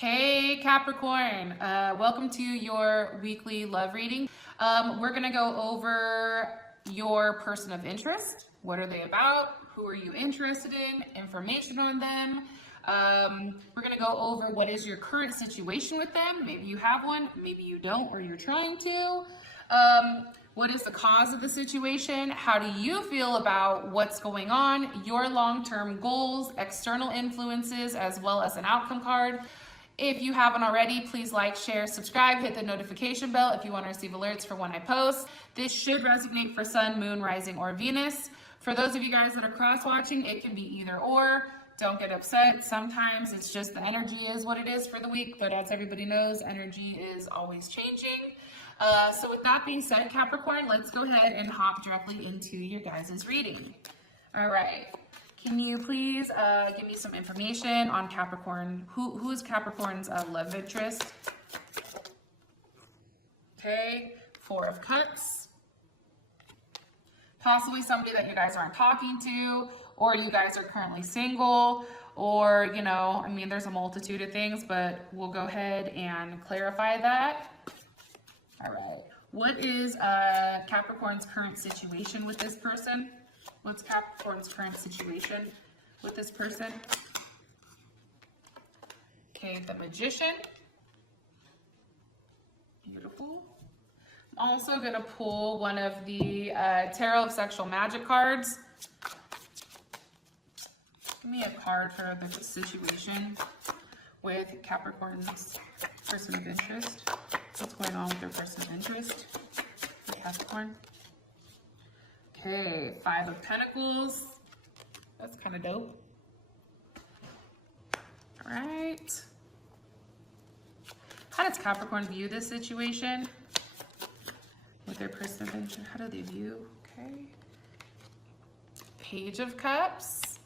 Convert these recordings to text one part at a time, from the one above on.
Hey Capricorn, welcome to your weekly love reading. We're gonna go over your person of interest. What are they about? Who are you interested in? Information on them. We're gonna go over what is your current situation with them. Maybe you have one, maybe you don't, or you're trying to. What is the cause of the situation? How do you feel about what's going on? Your long-term goals, external influences, as well as an outcome card. If you haven't already, please like, share, subscribe, hit the notification bell if you want to receive alerts for when I post. This should resonate for Sun, Moon, Rising, or Venus. For those of you guys that are cross-watching, it can be either or. Don't get upset. Sometimes it's just the energy is what it is for the week, but as everybody knows, energy is always changing. So with that being said, Capricorn, let's go ahead and hop directly into your guys' reading. All right. Can you please give me some information on Capricorn? Who is Capricorn's love interest? Okay, Four of Cups. Possibly somebody that you guys aren't talking to, or you guys are currently single, or, you know, I mean, there's a multitude of things, but we'll go ahead and clarify that. All right. What is Capricorn's current situation with this person? What's Capricorn's current situation with this person? Okay, the Magician. Beautiful. I'm also going to pull one of the Tarot of Sexual Magic cards. Give me a card for the situation with Capricorn's person of interest. What's going on with their person of interest with Capricorn? Okay, Five of Pentacles. That's kind of dope. All right. How does Capricorn view this situation with their person of interest? How do they view? Okay. Page of Cups.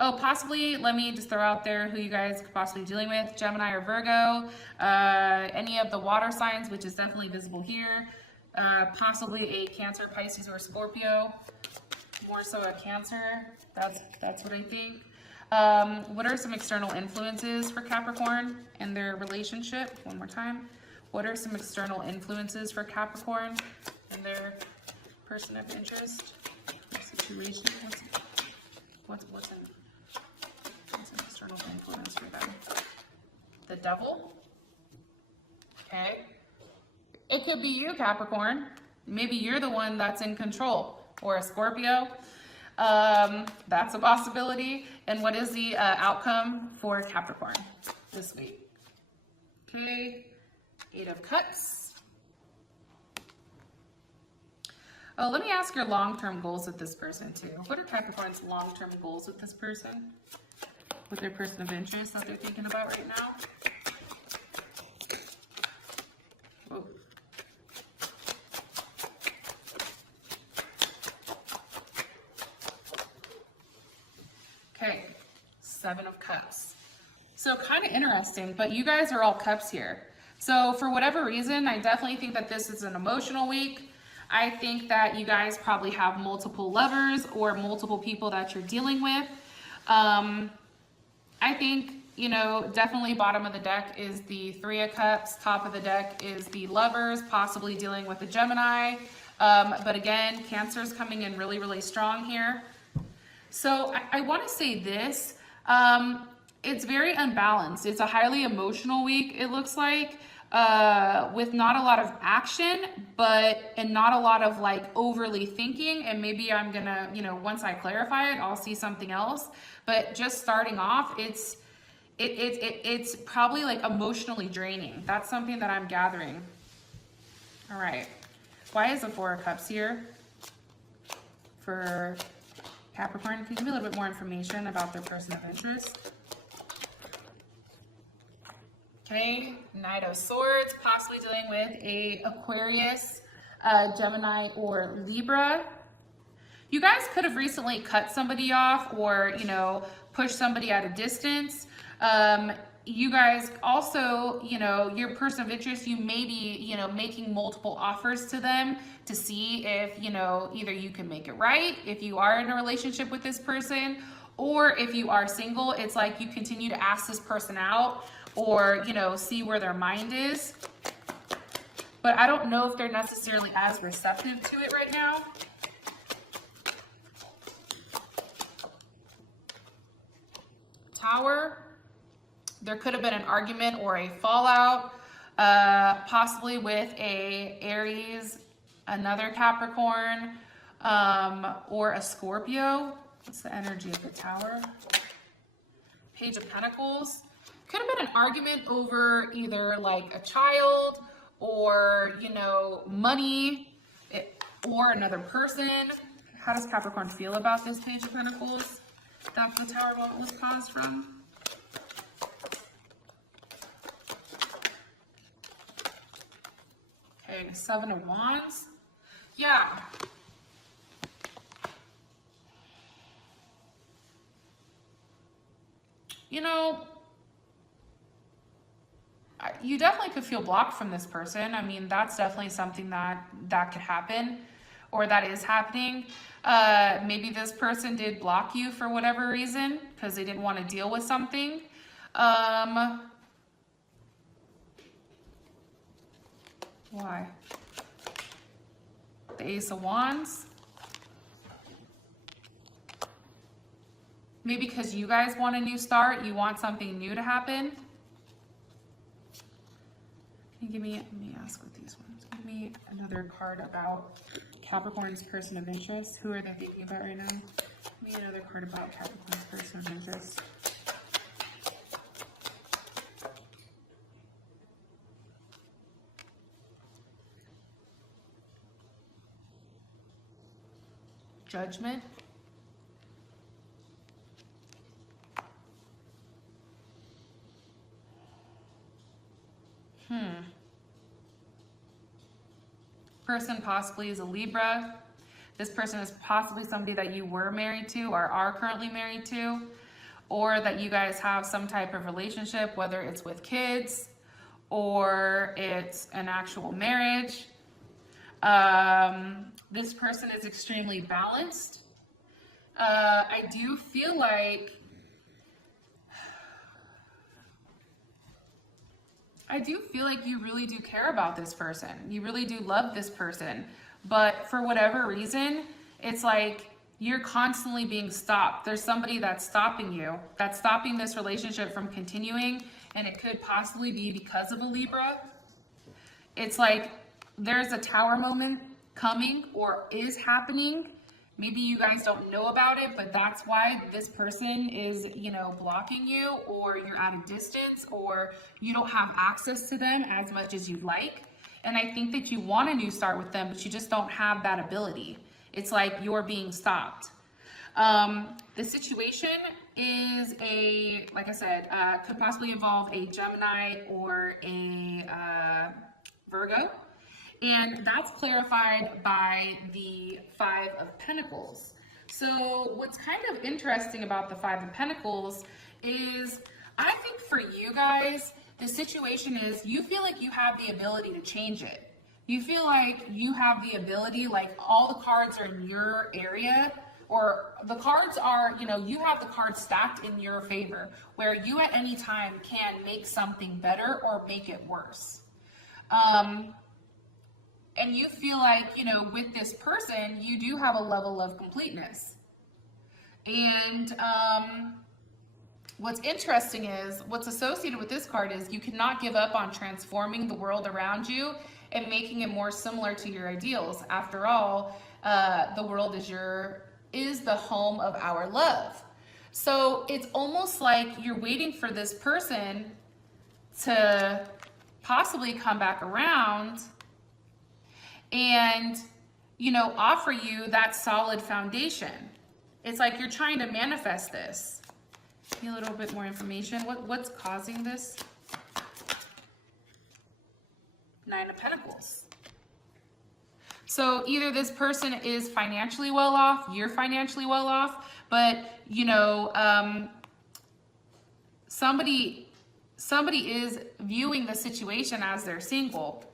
Oh, possibly, let me just throw out there who you guys could possibly be dealing with. Gemini or Virgo. Any of the water signs, which is definitely visible here. Possibly a Cancer, Pisces, or Scorpio. More so a Cancer. That's what I think. What are some external influences for Capricorn in their relationship? One more time. What are some external influences for Capricorn in their person of interest? Situation. What's an external influence for them? The Devil. Okay. It could be you, Capricorn. Maybe you're the one that's in control, or a Scorpio. That's a possibility. And what is the outcome for Capricorn this week? Okay, Eight of Cups. Oh, let me ask your long-term goals with this person too. What are Capricorn's long-term goals with this person? With their person of interest that they're thinking about right now? Whoa. Okay, Seven of Cups. So kind of interesting, but you guys are all cups here. So for whatever reason, I definitely think that this is an emotional week. I think that you guys probably have multiple lovers or multiple people that you're dealing with. I think, you know, definitely bottom of the deck is the Three of Cups. Top of the deck is the lovers, possibly dealing with a Gemini. But again, Cancer is coming in really, really strong here. So I want to say this. It's very unbalanced. It's a highly emotional week, it looks like, with not a lot of action, and not a lot of like overly thinking. And maybe I'm gonna, you know, once I clarify it, I'll see something else. But just starting off, it's probably like emotionally draining. That's something that I'm gathering. All right. Why is the Four of Cups here for Capricorn? Can you give me a little bit more information about their person of interest? Okay, Knight of Swords, possibly dealing with a Aquarius, Gemini, or Libra. You guys could have recently cut somebody off, or, you know, pushed somebody at a distance. You guys also, you know, your person of interest, you may be, you know, making multiple offers to them to see if, you know, either you can make it right if you are in a relationship with this person, Or if you are single, it's like you continue to ask this person out or, you know, see where their mind is. But I don't know if they're necessarily as receptive to it right now. Tower, there could have been an argument or a fallout, possibly with a Aries, another Capricorn, or a Scorpio. What's the energy of the Tower? Page of Pentacles. Could have been an argument over either like a child or, you know, money or another person. How does Capricorn feel about this Page of Pentacles that the Tower moment was caused from? Okay, Seven of Wands. Yeah. You know, you definitely could feel blocked from this person. I mean, that's definitely something that could happen or that is happening. Maybe this person did block you for whatever reason because they didn't want to deal with something. Why? The Ace of Wands. Maybe because you guys want a new start, you want something new to happen. Can you give me, let me ask with these ones. Give me another card about Capricorn's person of interest. Who are they thinking about right now? Give me another card about Capricorn's person of interest. Judgment. Person possibly is a Libra. This person is possibly somebody that you were married to or are currently married to, or that you guys have some type of relationship, whether it's with kids or it's an actual marriage. This person is extremely balanced. I do feel like you really do care about this person. You really do love this person. But for whatever reason, it's like you're constantly being stopped. There's somebody that's stopping you, that's stopping this relationship from continuing, and it could possibly be because of a Libra. It's like there's a Tower moment coming or is happening. Maybe you guys don't know about it, but that's why this person is, you know, blocking you, or you're at a distance, or you don't have access to them as much as you'd like. And I think that you want a new start with them, but you just don't have that ability. It's like you're being stopped. The situation is like I said, could possibly involve a Gemini or a Virgo. And that's clarified by the Five of Pentacles. So what's kind of interesting about the Five of Pentacles is, I think for you guys, the situation is you feel like you have the ability to change it. You feel like you have the ability, like all the cards are in your area, or the cards are, you know, you have the cards stacked in your favor, where you at any time can make something better or make it worse. And you feel like, you know, with this person, you do have a level of completeness. And what's interesting is, what's associated with this card is you cannot give up on transforming the world around you and making it more similar to your ideals. After all, the world is the home of our love. So it's almost like you're waiting for this person to possibly come back around and, you know, offer you that solid foundation. It's like you're trying to manifest this. Give me a little bit more information. What's causing this? Nine of Pentacles. So either this person is financially well off, you're financially well off, but, you know, somebody is viewing the situation as they're single.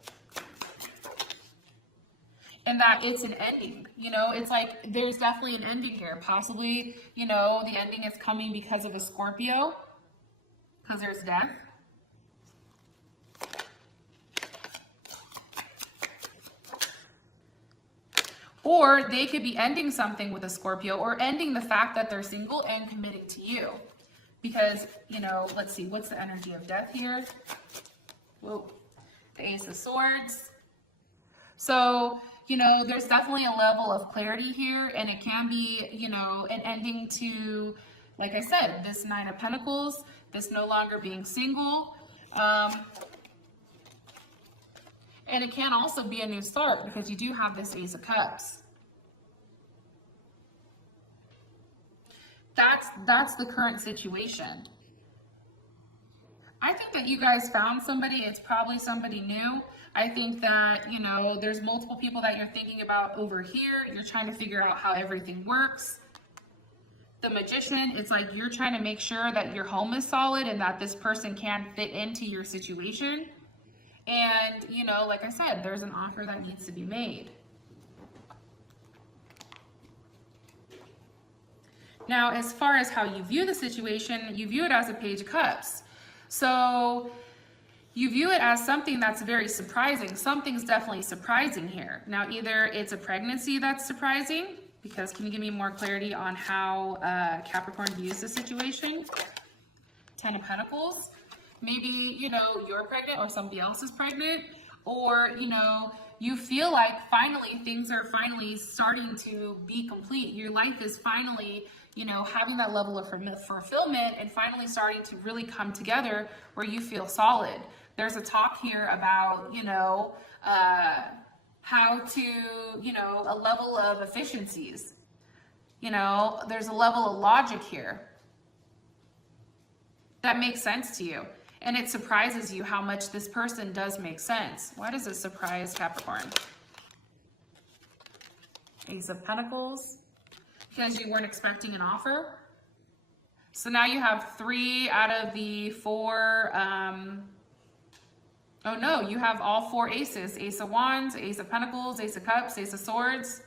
and that it's an ending. You know, it's like there's definitely an ending here. Possibly, you know, the ending is coming because of a Scorpio, because there's death. Or they could be ending something with a Scorpio, or ending the fact that they're single and committing to you. Because, you know, let's see, what's the energy of death here? Whoa, the Ace of Swords. So, you know, there's definitely a level of clarity here, and it can be, you know, an ending to, like I said, this Nine of Pentacles, this no longer being single. And it can also be a new start because you do have this Ace of Cups. That's the current situation. I think that you guys found somebody. It's probably somebody new. I think that, you know, there's multiple people that you're thinking about over here. You're trying to figure out how everything works. The Magician, it's like you're trying to make sure that your home is solid and that this person can fit into your situation. And, you know, like I said, there's an offer that needs to be made. Now, as far as how you view the situation, you view it as a Page of Cups. So you view it as something that's very surprising. Something's definitely surprising here. Now, either it's a pregnancy that's surprising, because can you give me more clarity on how Capricorn views the situation? Ten of Pentacles. Maybe, you know, you're pregnant or somebody else is pregnant, or, you know, you feel like finally things are finally starting to be complete. Your life is finally, you know, having that level of fulfillment and finally starting to really come together where you feel solid. There's a talk here about, you know, how to, you know, a level of efficiencies. You know, there's a level of logic here that makes sense to you. And it surprises you how much this person does make sense. Why does it surprise Capricorn? Ace of Pentacles. Because you weren't expecting an offer. So now you have 3 out of the 4. Oh no, you have all 4 aces. Ace of Wands, Ace of Pentacles, Ace of Cups, Ace of Swords.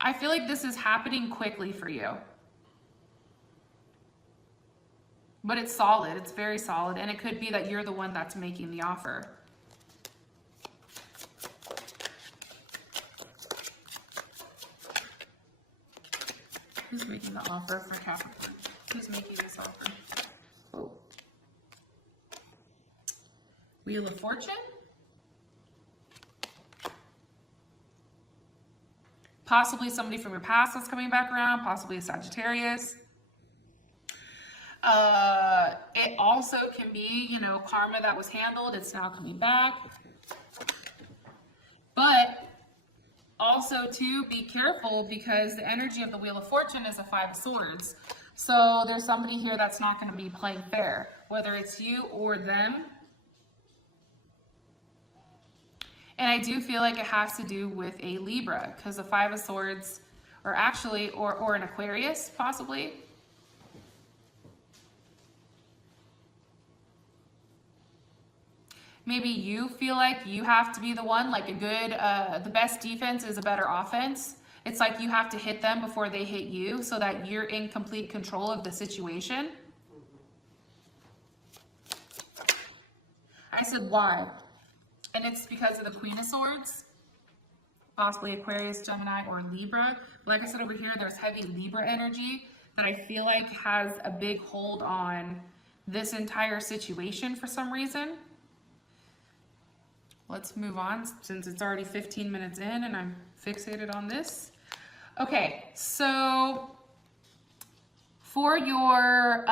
I feel like this is happening quickly for you. But it's solid, it's very solid, and it could be that you're the one that's making the offer. Who's making the offer for Capricorn? Who's making this offer? Oh. Wheel of Fortune? Possibly somebody from your past that's coming back around, possibly a Sagittarius. It also can be, you know, karma that was handled. It's now coming back. But also, too, be careful because the energy of the Wheel of Fortune is a 5 of Swords. So there's somebody here that's not going to be playing fair, whether it's you or them. And I do feel like it has to do with a Libra because the 5 of Swords, or actually, or an Aquarius, possibly. Maybe you feel like you have to be the one, like a good, the best defense is a better offense. It's like you have to hit them before they hit you so that you're in complete control of the situation. I said why? And it's because of the Queen of Swords, possibly Aquarius, Gemini, or Libra. Like I said over here, there's heavy Libra energy that I feel like has a big hold on this entire situation for some reason. Let's move on since it's already 15 minutes in and I'm fixated on this. Okay, so for your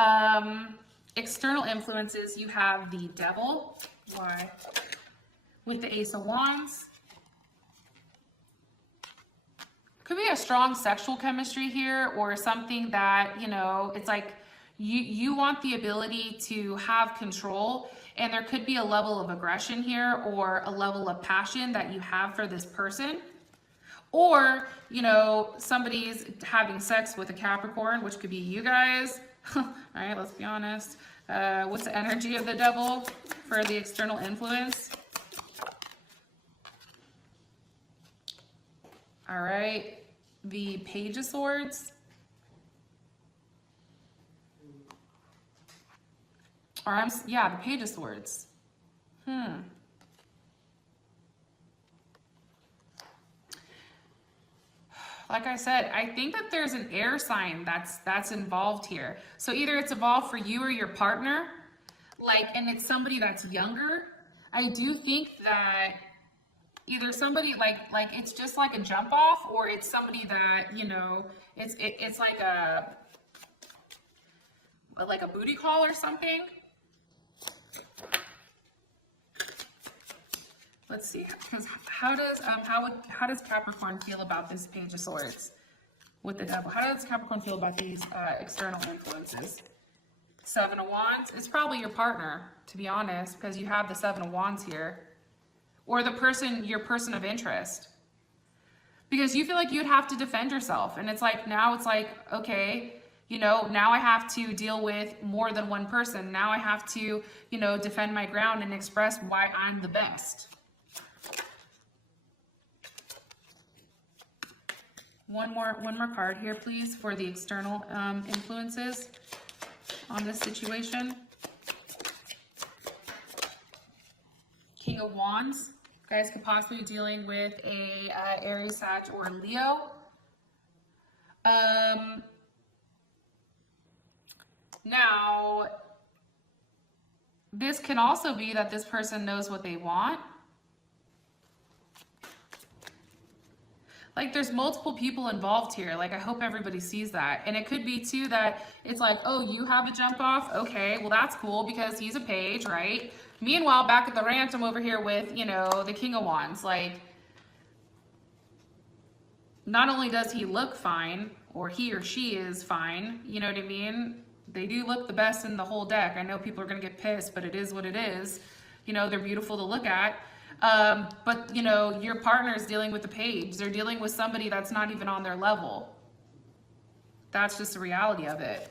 external influences, you have the Devil. Why? With the Ace of Wands. Could be a strong sexual chemistry here or something that, you know, it's like you want the ability to have control. And there could be a level of aggression here or a level of passion that you have for this person. Or, you know, somebody's having sex with a Capricorn, which could be you guys. All right, let's be honest. What's the energy of the Devil for the external influence? All right, the Page of Swords. Or yeah, the Page of Swords. Like I said, I think that there's an air sign that's involved here. So either it's involved for you or your partner, like, and it's somebody that's younger. I do think that either somebody like it's just like a jump off, or it's somebody that, you know, it's like a booty call or something. Let's see, because how does Capricorn feel about this Page of Swords with the Devil? How does Capricorn feel about these external influences? Seven of Wands. It's probably your partner, to be honest, because you have the Seven of Wands here, or the person, your person of interest, because you feel like you'd have to defend yourself, and it's like now it's like, okay, you know, now I have to deal with more than one person. Now I have to, you know, defend my ground and express why I'm the best. One more card here, please, for the external influences on this situation. King of Wands. You guys could possibly be dealing with a Aries, Sag, or Leo. Now, this can also be that this person knows what they want. Like, there's multiple people involved here. Like, I hope everybody sees that. And it could be, too, that it's like, oh, you have a jump off? Okay, well, that's cool because he's a page, right? Meanwhile, back at the ranch, I'm over here with, you know, the King of Wands. Like, not only does he look fine, or he or she is fine, you know what I mean? They do look the best in the whole deck. I know people are going to get pissed, but it is what it is. You know, they're beautiful to look at. But, you know, your partner is dealing with the Page. They're dealing with somebody that's not even on their level. That's just the reality of it.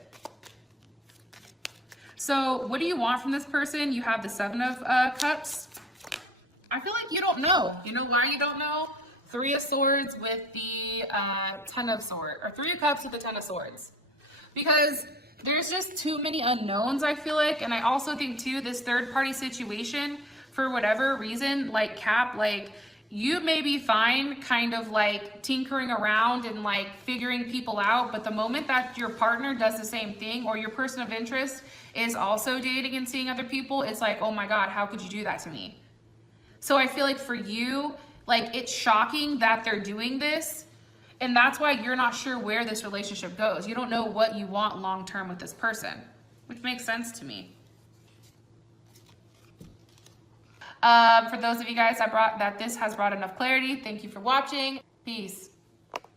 So what do you want from this person? You have the Seven of Cups. I feel like you don't know. You know why you don't know? Three of Swords with the Ten of Swords. Or Three of Cups with the Ten of Swords. Because there's just too many unknowns, I feel like. And I also think, too, this third-party situation, for whatever reason, like Cap, like you may be fine kind of like tinkering around and like figuring people out, but the moment that your partner does the same thing, or your person of interest is also dating and seeing other people, it's like, oh my God, how could you do that to me? So I feel like for you, like it's shocking that they're doing this, and that's why you're not sure where this relationship goes. You don't know what you want long-term with this person, which makes sense to me. For those of you guys that this has brought enough clarity, thank you for watching. Peace.